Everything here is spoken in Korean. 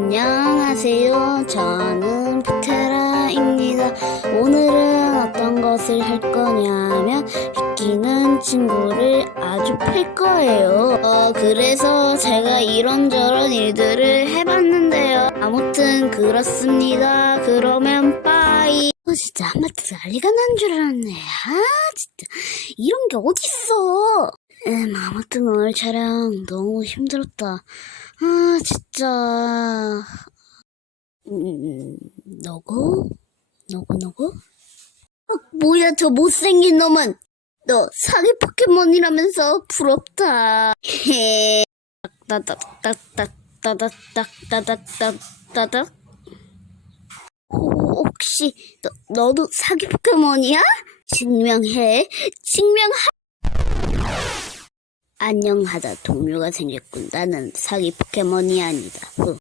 안녕하세요. 저는 부테라입니다. 오늘은 어떤 것을 할 거냐면 비키는 친구를 아주 팰 거예요. 어, 그래서 제가 이런저런 일들을 해봤는데요. 아무튼 그렇습니다. 그러면 빠이. 어, 진짜 한마디 난리가 난 줄 알았네. 아, 진짜. 이런 게 어딨어. 음, 아무튼 오늘 촬영 너무 힘들었다. 아, 진짜. 음, 너고? 너고, 너고? 어, 뭐야, 저 못생긴 놈은! 너 사기 포켓몬이라면서 부럽다. 헤. 따닥따닥따닥따닥따닥따닥. 혹시 너, 너도 사기 포켓몬이야? 증명해. 증명하. 안녕하다 동료가 생겼군. 나는 사기 포켓몬이 아니다. 후.